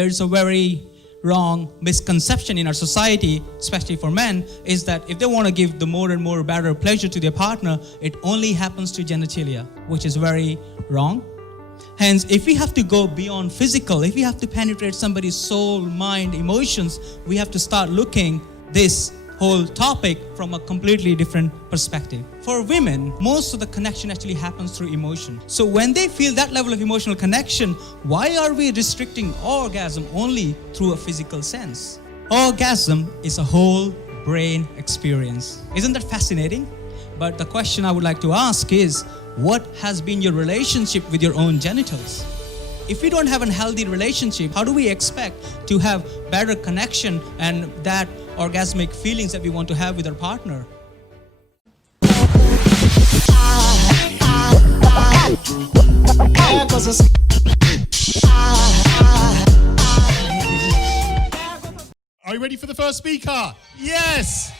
There is a very wrong misconception in our society, especially for men, is that if they want to give the more and more better pleasure to their partner, it only happens to genitalia, which is very wrong. Hence, if we have to go beyond physical, if we have to penetrate somebody's soul, mind, emotions, we have to start looking this whole topic from a completely different perspective. For women, most of the connection actually happens through emotion. So when they feel that level of emotional connection, why are we restricting orgasm only through a physical sense? Orgasm is a whole brain experience. Isn't that fascinating? But the question I would like to ask is, what has been your relationship with your own genitals? If we don't have a healthy relationship, how do we expect to have better connection and that orgasmic feelings that we want to have with our partner? Are you ready for the first speaker? Yes!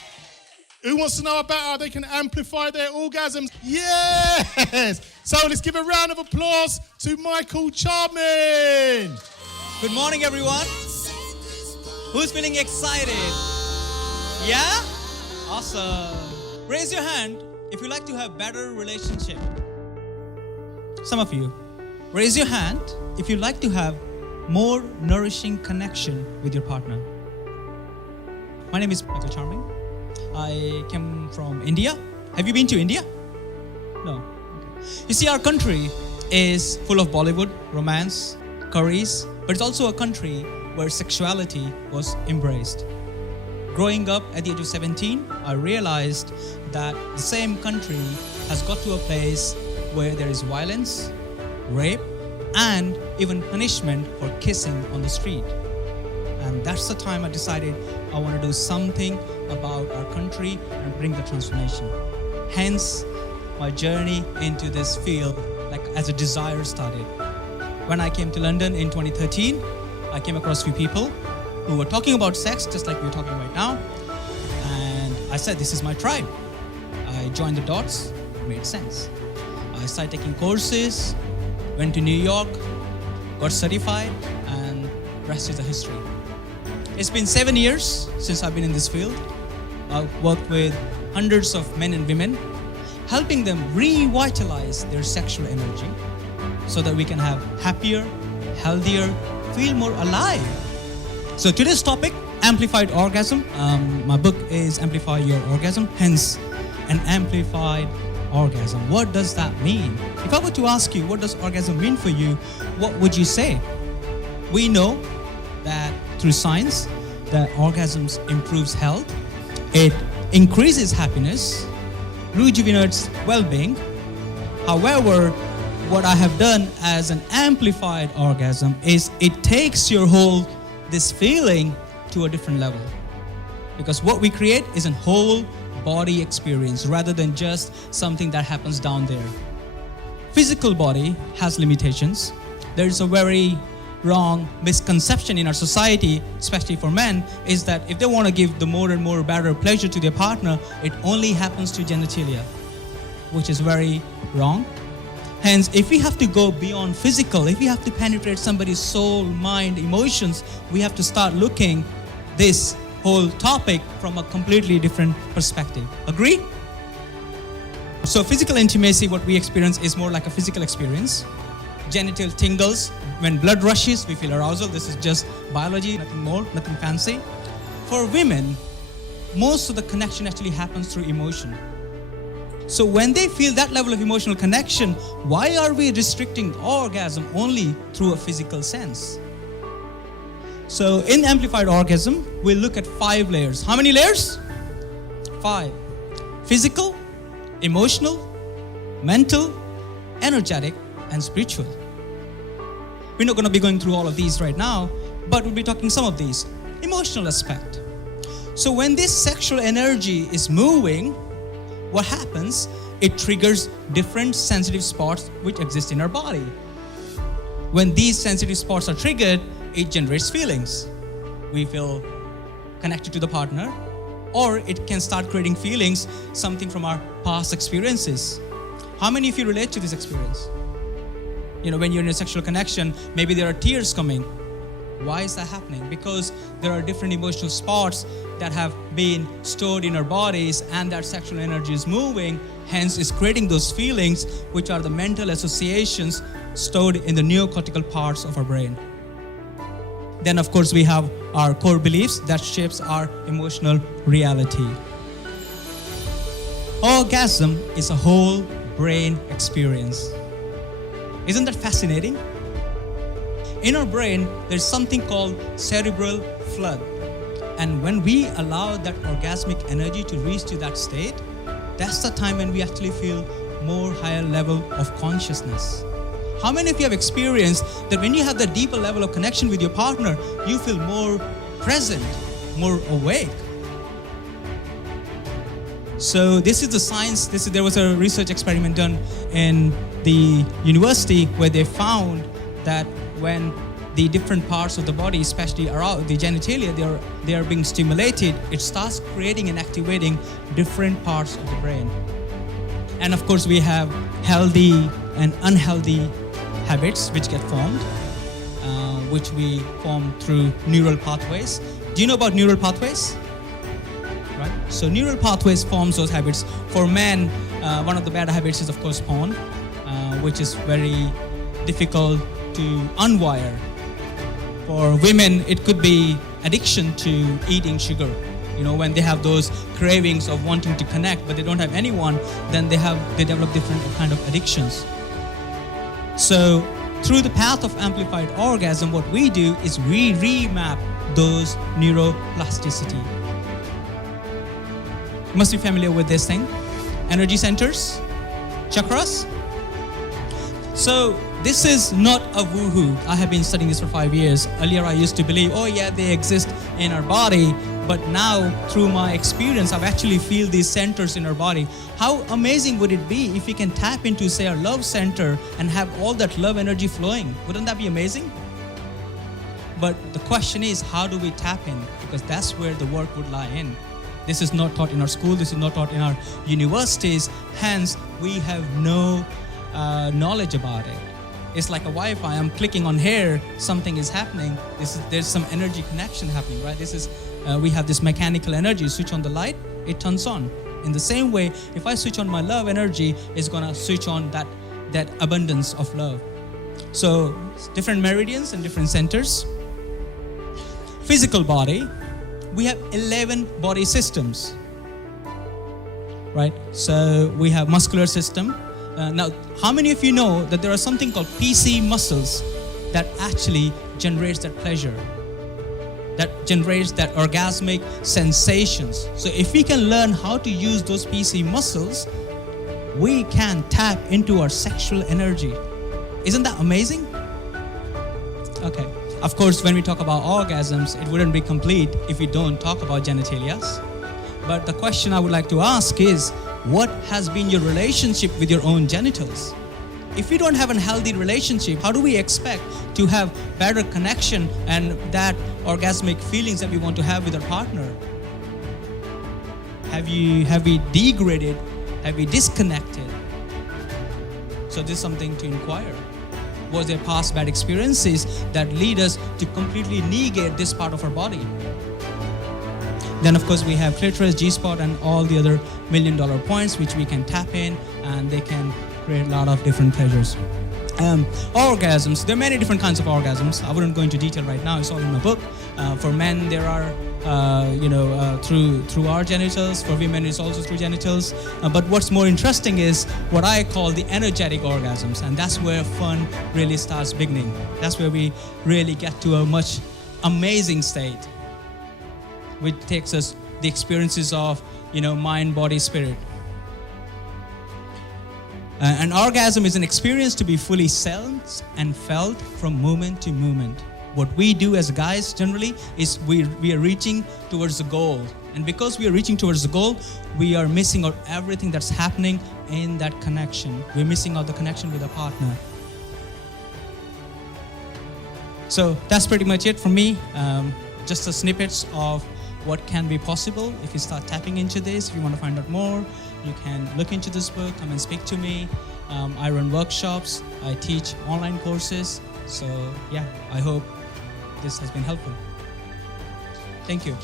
Who wants to know about how they can amplify their orgasms? Yes! So let's give a round of applause to Michael Charmin. Good morning, everyone. Who's feeling excited? Yeah? Awesome. Raise your hand if you like to have better relationship. Some of you. Raise your hand if you like to have more nourishing connection with your partner. My name is Michael Charmin. I came from India. Have you been to India? No. Okay. You see, our country is full of Bollywood, romance, curries, but it's also a country where sexuality was embraced. Growing up at the age of 17, I realized that the same country has got to a place where there is violence, rape, and even punishment for kissing on the street. And that's the time I decided I want to do something about our country and bring the transformation. Hence, my journey into this field, like as a desire started. When I came to London in 2013, I came across a few people who were talking about sex, just like we're talking right now. And I said, this is my tribe. I joined the dots, it made sense. I started taking courses, went to New York, got certified, and rest is a history. It's been 7 years since I've been in this field. I've worked with hundreds of men and women, helping them revitalize their sexual energy so that we can have happier, healthier, feel more alive. So today's topic, Amplified Orgasm. My book is Amplify Your Orgasm, hence an amplified orgasm. What does that mean? If I were to ask you, what does orgasm mean for you, what would you say? We know that through science, that orgasms improves health, it increases happiness, rejuvenates wellbeing. However, what I have done as an amplified orgasm is it takes your whole, this feeling to a different level. Because what we create is a whole body experience rather than just something that happens down there. Physical body has limitations. There is a very wrong misconception in our society, especially for men, is that if they want to give the more and more better pleasure to their partner, it only happens to genitalia, which is very wrong. Hence, if we have to go beyond physical, if we have to penetrate somebody's soul, mind, emotions, we have to start looking this whole topic from a completely different perspective. Agree? So physical intimacy, what we experience is more like a physical experience. Genital tingles. When blood rushes, we feel arousal. This is just biology, nothing more, nothing fancy. For women, most of the connection actually happens through emotion. So when they feel that level of emotional connection, why are we restricting orgasm only through a physical sense? So in Amplified Orgasm, we'll look at 5 layers. How many layers? 5. Physical, emotional, mental, energetic, and spiritual. We're not going to be going through all of these right now, but we'll be talking some of these. Emotional aspect. So when this sexual energy is moving, what happens? It triggers different sensitive spots which exist in our body. When these sensitive spots are triggered, it generates feelings. We feel connected to the partner, or it can start creating feelings, something from our past experiences. How many of you relate to this experience? You know, when you're in a sexual connection, maybe there are tears coming. Why is that happening? Because there are different emotional spots that have been stored in our bodies, and that sexual energy is moving, hence is creating those feelings, which are the mental associations stored in the neocortical parts of our brain. Then of course we have our core beliefs that shapes our emotional reality. Orgasm is a whole brain experience. Isn't that fascinating? In our brain, there's something called cerebral flood. And when we allow that orgasmic energy to reach to that state, that's the time when we actually feel more higher level of consciousness. How many of you have experienced that when you have that deeper level of connection with your partner, you feel more present, more awake? So this is the science. There was a research experiment done in the university where they found that when the different parts of the body, especially around the genitalia, they are being stimulated, it starts creating and activating different parts of the brain. And of course, we have healthy and unhealthy habits which get formed, which we form through neural pathways. Do you know about neural pathways? Right? So neural pathways forms those habits. For men, one of the bad habits is of course porn, which is very difficult to unwire. For women, it could be addiction to eating sugar. You know, when they have those cravings of wanting to connect, but they don't have anyone, then they develop different kind of addictions. So through the path of amplified orgasm, what we do is we remap those neuroplasticity. You must be familiar with this thing. Energy centers, chakras. So this is not a woohoo. I have been studying this for 5 years. Earlier I used to believe, oh yeah, they exist in our body. But now through my experience, I've actually feel these centers in our body. How amazing would it be if we can tap into, say, our love center and have all that love energy flowing? Wouldn't that be amazing? But the question is, how do we tap in? Because that's where the work would lie in. This is not taught in our school. This is not taught in our universities. Hence, we have no knowledge about it. It's like a Wi-Fi. I'm clicking on here, something is happening. There's some energy connection happening, right? We have this mechanical energy. Switch on the light, it turns on. In the same way, if I switch on my love energy, it's gonna switch on that abundance of love. So different meridians and different centers. Physical body, we have 11 body systems, right? So we have muscular system. Now, how many of you know that there are something called PC muscles that actually generates that pleasure, that generates that orgasmic sensations? So if we can learn how to use those PC muscles, we can tap into our sexual energy. Isn't that amazing? Okay. Of course, when we talk about orgasms, it wouldn't be complete if we don't talk about genitalia. But the question I would like to ask is, what has been your relationship with your own genitals? If we don't have a healthy relationship, how do we expect to have better connection and that orgasmic feelings that we want to have with our partner? Have we degraded? Have we disconnected? So this is something to inquire. Was there past bad experiences that lead us to completely negate this part of our body? Then of course we have clitoris, G-spot, and all the other $1 million points which we can tap in, and they can create a lot of different pleasures. Orgasms, there are many different kinds of orgasms. I wouldn't go into detail right now, it's all in my book. For men, there are through our genitals. For women, it's also through genitals. But what's more interesting is what I call the energetic orgasms, and that's where fun really starts beginning. That's where we really get to a much amazing state, which takes us the experiences of mind, body, spirit. An orgasm is an experience to be fully sensed and felt from moment to moment. What we do as guys generally is we are reaching towards the goal. And because we are reaching towards the goal, we are missing out everything that's happening in that connection. We're missing out the connection with our partner. So that's pretty much it from me. Just the snippets of what can be possible if you start tapping into this. If you want to find out more, you can look into this book, come and speak to me. I run workshops, I teach online courses. So yeah, I hope this has been helpful. Thank you.